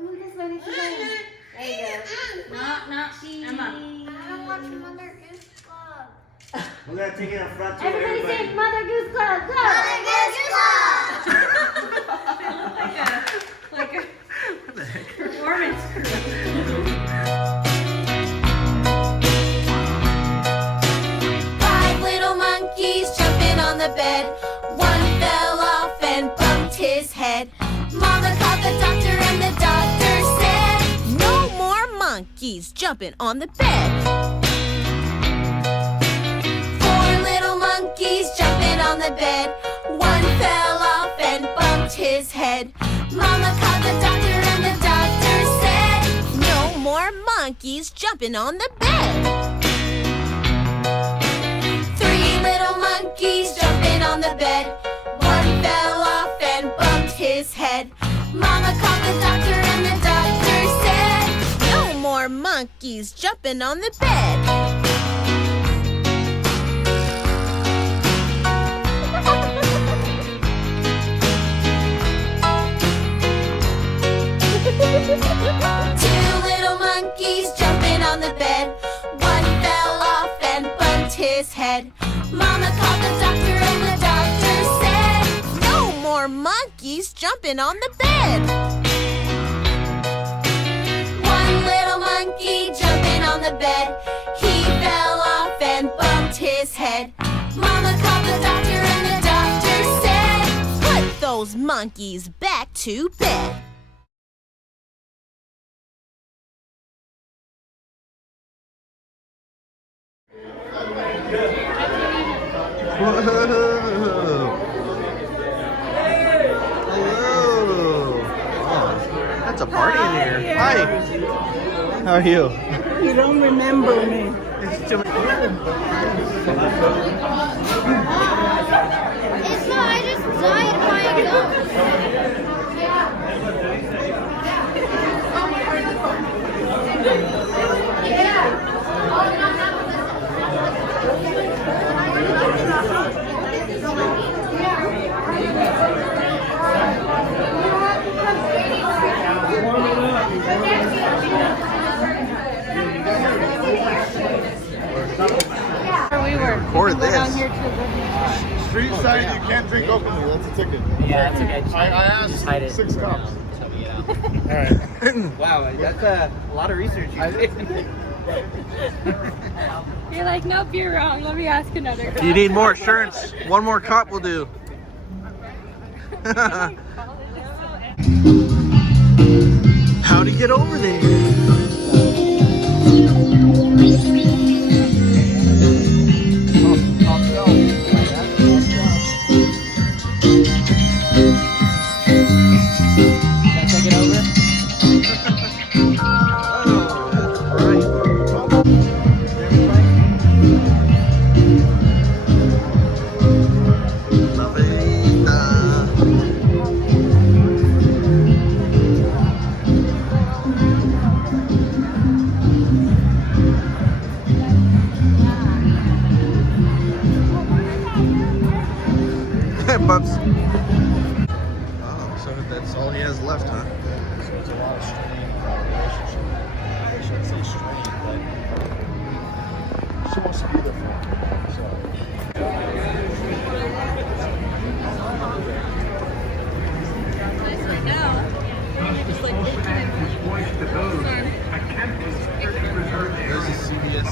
Move this way. There you go. Not she. Emma. I don't watch Mother Goose Club. We're gonna take it up front too. Everybody say Mother Goose Club. Go. Mother Goose Club. like a performance crew. Five little monkeys jumping on the bed. One fell off and bumped his head. Mama called the doctor and the doctor said, no more monkeys jumping on the bed. Four little monkeys jumping on the bed. One fell off and bumped his head. Mama called the doctor and the doctor said, no more monkeys jumping on the bed. Three little monkeys jumping on the bed. One fell off and bumped his head. Mama called the doctor and the doctor said, no more monkeys jumping on the bed. Two little monkeys jumping on the bed. One fell off and bumped his head. Mama called the doctor and the doctor said, no more monkeys jumping on the bed. One little monkey jumping on the bed. He fell off and bumped his head. Mama called the doctor and the doctor said, put those monkeys back to bed. Whoa. Hello. Oh, that's a party in here. Hi. How are you? You don't remember me. It's too many. It's not, I just died by a gun. We were. Record this. Down here to Street side, you can't drink openly. That's a ticket. Yeah, that's okay. I asked hide it. 6 cops. All right. Wow, that's a lot of research you did. You're like, nope, you're wrong. Let me ask another. You need more assurance. One more cop will do. How'd he get over there? Take it over. Bubs. Oh, so that's all he has left, huh? So there's a lot of strain in that relationship. I shouldn't say strain, but she wants to be there for him. So. There's a CBS.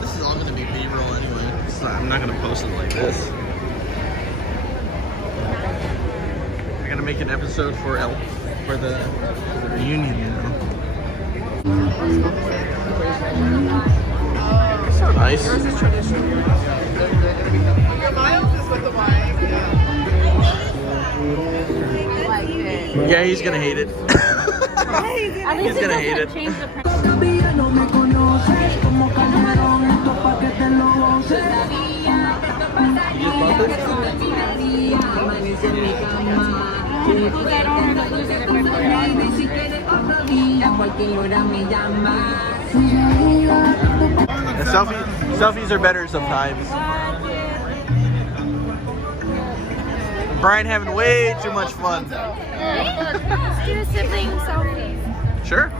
This is all going to be B-roll anyway. I'm not going to post it like this. I got to make an episode for the reunion, you know. So nice. Yeah, he's gonna hate it. He's gonna hate it. Selfies are better sometimes. Brian having way too much fun. Let's do a sibling selfie. Sure.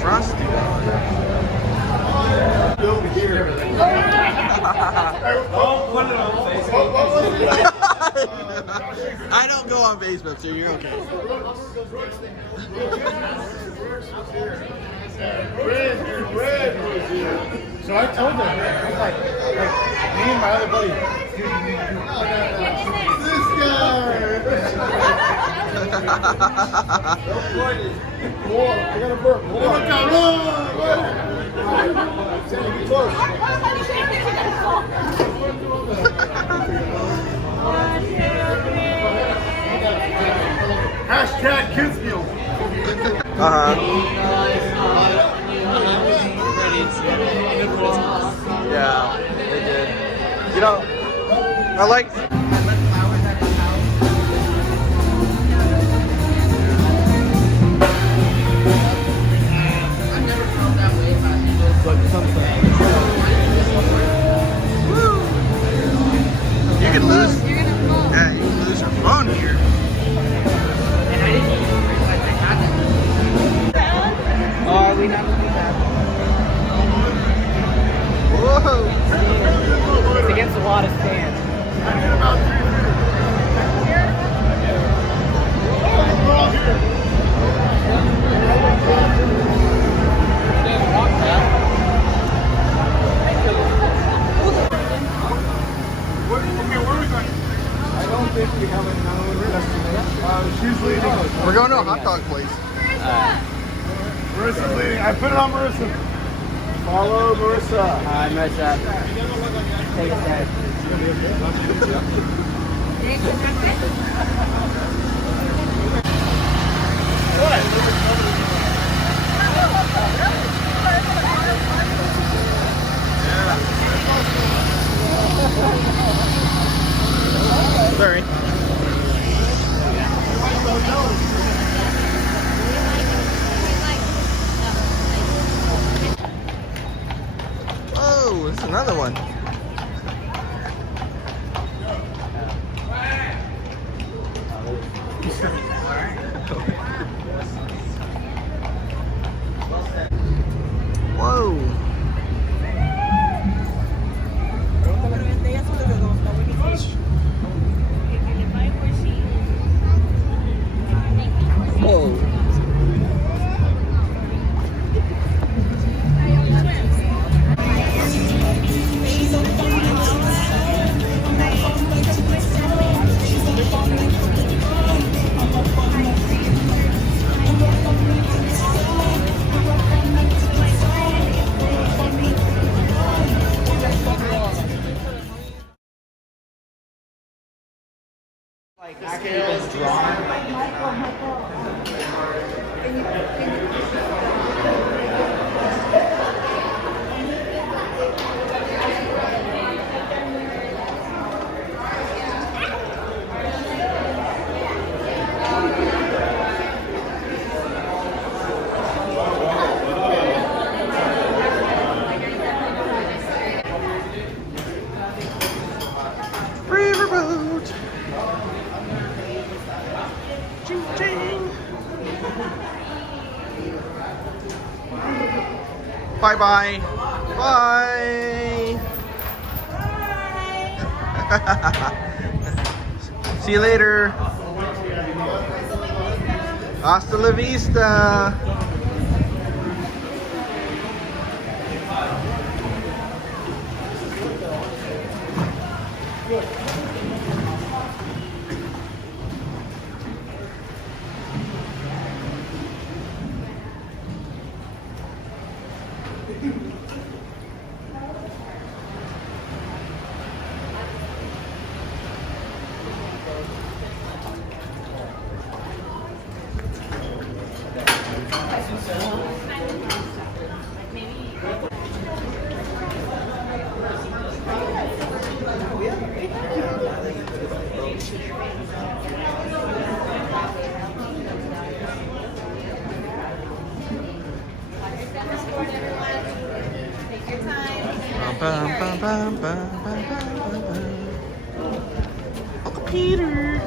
Frosty. I don't go on Facebook, so you're okay. So I told them, like me and my other buddy. This guy. Boy, I got a burp. Hashtag kids meal. Yeah, they did. You know, I like. You can lose. Yeah, you can lose your phone here. Oh, we not looking that. Whoa! It's against a lot of stands. I don't think we have another destination. She's leading. We're going to a hot dog place. Marissa's leading. I put it on Marissa. Follow Marissa. Hi, Marissa. Take a seat. Sorry. Oh, this is another one. Whoa. Whoa. Like actually just drawn. Riverboat. Ching ching. Bye bye. Bye. See you later. Hasta la vista. Uncle Peter.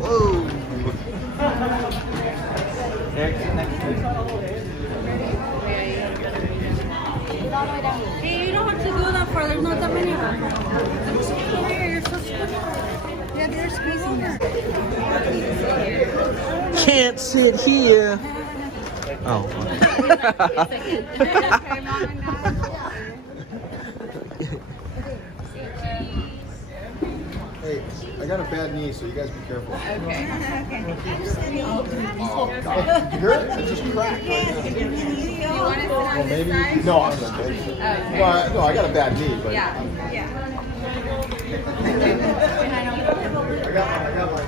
Whoa. Hey, you don't have to go that far. There's not that many of them. Here, you're supposed to go. Yeah, they're squeezing her. Can't sit here. Oh. Hey, I got a bad knee, so you guys be careful. Okay. Oh, God. You hear it? It just cracked. Do you want to sit on Well, this maybe. side? No, I'm okay. No, I got a bad knee, but. Yeah. I got my.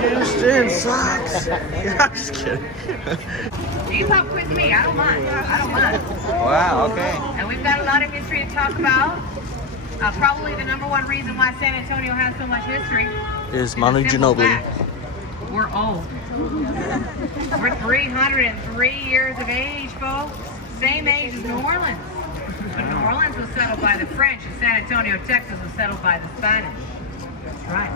Houston sucks. I'm just kidding. You pop with me. I don't mind. Wow, okay. And we've got a lot of history to talk about. Probably the number one reason why San Antonio has so much history Is Manu simple Ginobili. fact. We're old. We're 303 years of age, folks. Same age as New Orleans. But New Orleans was settled by the French, and San Antonio, Texas was settled by the Spanish. That's right.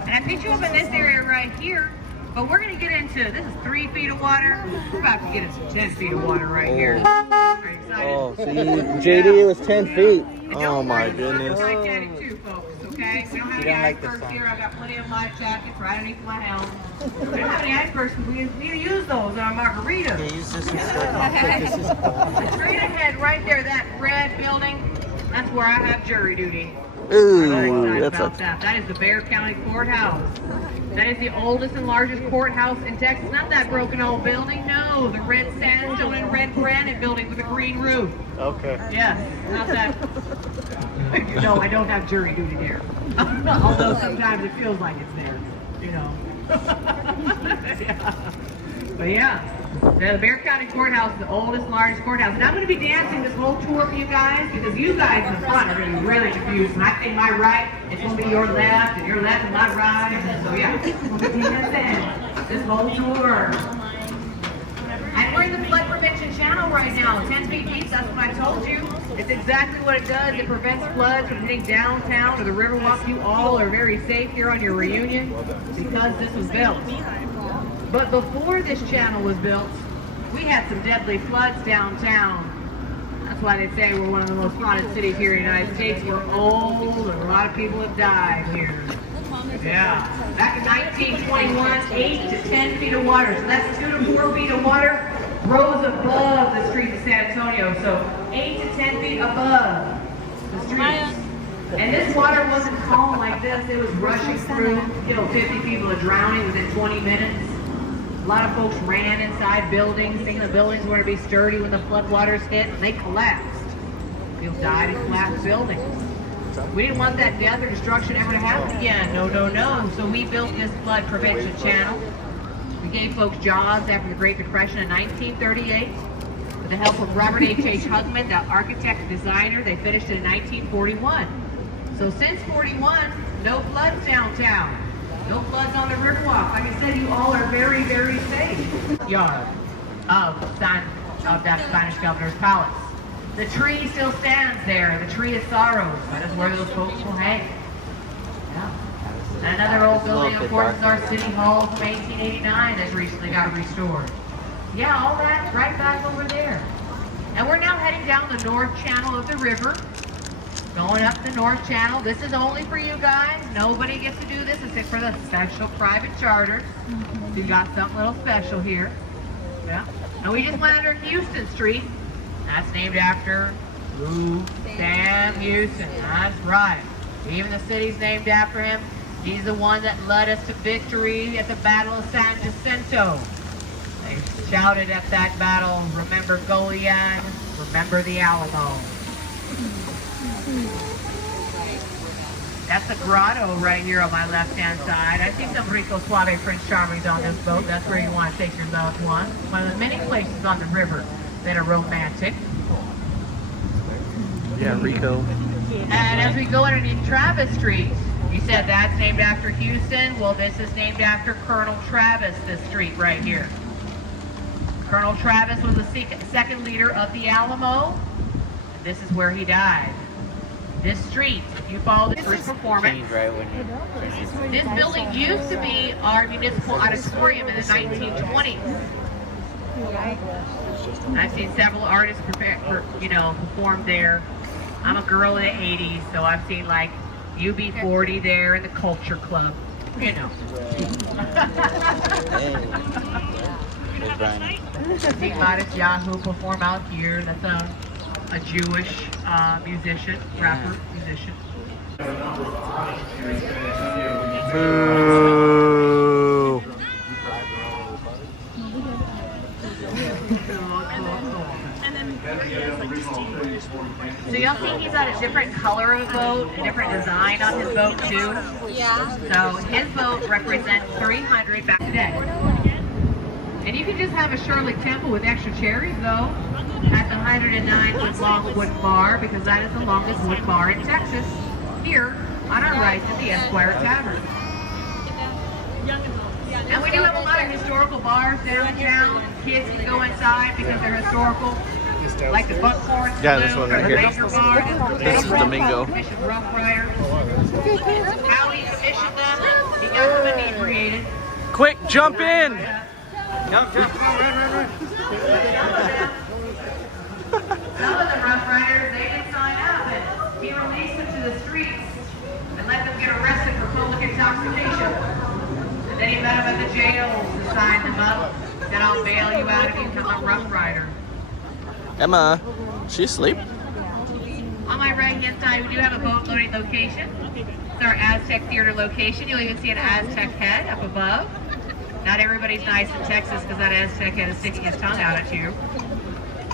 And I picked you up in this area right here, but we're going to get into, this is 3 feet of water. We're about to get into 10 feet of water right here. Are you excited? Oh, so JD was 10 feet. And Oh don't my worry, it's goodness. Titanic too, folks, okay? We don't have any icebergs here. I've got plenty of life jackets right underneath my helm. We don't have any icebergs because we need to use those on our margaritas. Use this Straight ahead, right there, that red building, that's where I have jury duty. Ooh, Very excited that's about a that. That is the Bexar County Courthouse. That is the oldest and largest courthouse in Texas. Not that broken old building, no. The red sandstone and red granite building with a green roof. okay. Yes, not that. No, I don't have jury duty there. Although sometimes it feels like it's there, you know. Yeah. But yeah, the Bexar County Courthouse is the oldest, largest courthouse. And I'm going to be dancing this whole tour for you guys because you guys in the front are going to be really confused. When I say my right, it's going to be your left, and your left is my right. And so yeah, we'll be dancing this whole tour. And we're in the flood prevention channel right now, 10 feet deep, that's what I told you. It's exactly what it does. It prevents floods from hitting downtown or the Riverwalk. You all are very safe here on your reunion because this was built. But before this channel was built, we had some deadly floods downtown. That's why they say we're one of the most haunted cities here in the United States. We're old and a lot of people have died here. Yeah. Back in 1921, 8 to 10 feet of water. So that's 2 to 4 feet of water rose above the streets of San Antonio. So 8 to 10 feet above the streets. And this water wasn't calm like this. It was rushing through. Killed 50 people of drowning within 20 minutes. A lot of folks ran inside buildings, thinking the buildings were going to be sturdy when the floodwaters hit, and they collapsed. People died in collapsed buildings. We didn't want that death or destruction ever to happen again. No, no, no. So we built this flood prevention channel. We gave folks jobs after the Great Depression in 1938. With the help of Robert H. Hugman, the architect and designer, they finished it in 1941. So since 41, no floods downtown. No floods on the Riverwalk. Like I said, you all are very, very safe. Yard of that Spanish governor's palace. The tree still stands there. The tree of sorrows. That is where those folks will hang. Yeah. And another old building, of course, is our City Hall from 1889 that's recently got restored. Yeah, all that right back over there. And we're now heading down the north channel of the river. Going up the north channel. This is only for you guys. Nobody gets to do this except for the special private charters. So you got something a little special here. Yeah. And we just went under Houston Street. That's named after Sam Houston. That's right. Even the city's named after him. He's the one that led us to victory at the Battle of San Jacinto. They shouted at that battle, remember Goliad, remember the Alamo. That's the grotto right here on my left-hand side. I see some Rico Suave Prince Charmings on this boat. That's where you want to take your loved one. One of the many places on the river that are romantic. Yeah, Rico. And as we go underneath Travis Street, you said that's named after Houston. Well, this is named after Colonel Travis, this street right here. Colonel Travis was the second leader of the Alamo. And this is where he died. This street, if you follow this performance, this building used to be our municipal auditorium in the 1920s. I've seen several artists perform there. I'm a girl in the 80s, so I've seen like UB40 there and the Culture Club, you know. I've seen Modest Yahoo perform out here. That's a Jewish musician, rapper, musician. Boo. So y'all see he's got a different color of boat, a different design on his boat too. Yeah. So his boat represents 300 back today. And you can just have a Shirley Temple with extra cherries though at the 109-foot long wood bar, because that is the longest wood bar in Texas. Here on our right at the Esquire Tavern. And we do have a lot of historical bars downtown. Kids can go inside because they're historical. Like the Buckhorn Yeah, this Saloon one or right the here. Baker Bar. This is Domingo. Commissioned Rough Rider. How he commissioned them, he got them inebriated. Quick, jump in! Jump, run. Some of the Rough Riders, they didn't sign up, and he released them to the streets and let them get arrested for public intoxication. And then he met them at the jails and signed them up. Then I'll bail you out if you become a Rough Rider. Emma, she asleep? On my right-hand side, we do have a boat loading location. It's our Aztec Theater location. You'll even see an Aztec head up above. Not everybody's nice in Texas because that Aztec head is sticking his tongue out at you.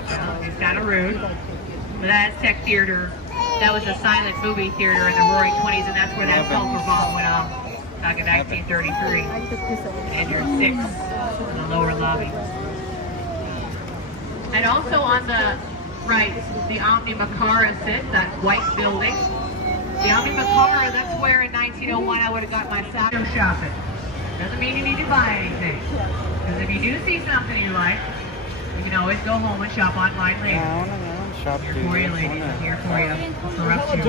Well, he's kind of rude. But that Aztec Theater, that was a silent movie theater in the Roaring 20s, and that's where that sulfur bomb went off back in 1933. And you're 6 in the lower lobby. And also on the right, the Omni Macara sits, that white building. The Omni Macara, that's where in 1901 I would have got my window shopping. Doesn't mean you need to buy anything. Because if you do see something you like, you can always go home and shop online later. Here for you, ladies. Here for you. Corrupt you.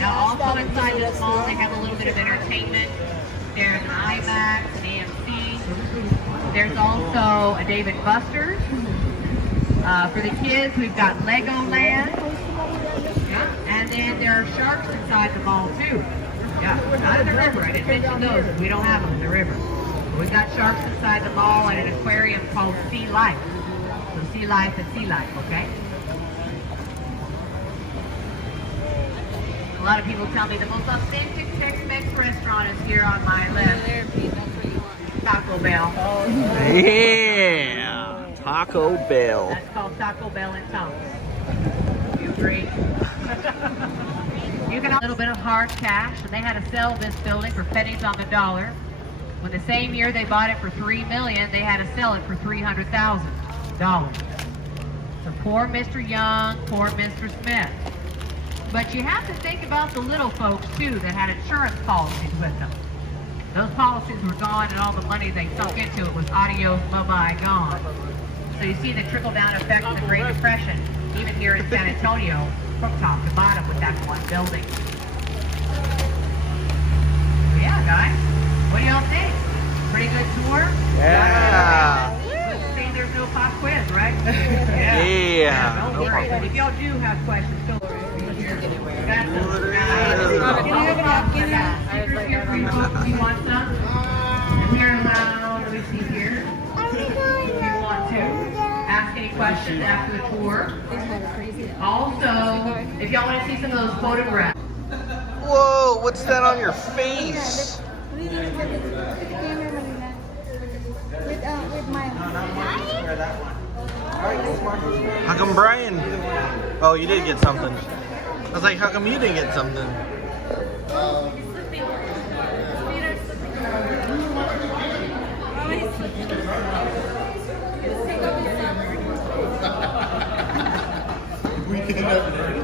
Now also inside this mall, they have a little bit of entertainment. There's an IMAX, an AMC. There's also a Dave & Buster's. For the kids, we've got Legoland. Yeah. And then there are sharks inside the mall too. Yeah, not in the river. I didn't mention those because we don't have them in the river. But we've got sharks inside the mall and an aquarium called Sea Life. So Sea Life and Sea Life, okay? A lot of people tell me the most authentic Tex-Mex restaurant is here on my left. Taco Bell. Yeah! Taco Bell. That's called Taco Bell in Tongues. You agree? You can have a little bit of hard cash, and they had to sell this building for pennies on the dollar. When the same year they bought it for $3 million, they had to sell it for $300,000. So poor Mr. Young, poor Mr. Smith. But you have to think about the little folks too that had insurance policies with them. Those policies were gone, and all the money they sunk into it was adios, bye-bye, gone. So you see the trickle-down effect of the Great Depression, even here in San Antonio, from top to bottom with that one building. So yeah, guys, what do y'all think? Pretty good tour? Yeah. Good to see there's no pop quiz, right? Yeah. Don't worry. If y'all do have questions, feel free to speak here. Got some. You want some? And you're allowed, let me see here. If you want to ask any questions after the tour. Also, if y'all want to see some of those photographs. Whoa, what's that on your face? With my How come Brian? Oh, you did get something. I was like, how come you didn't get something? We can never.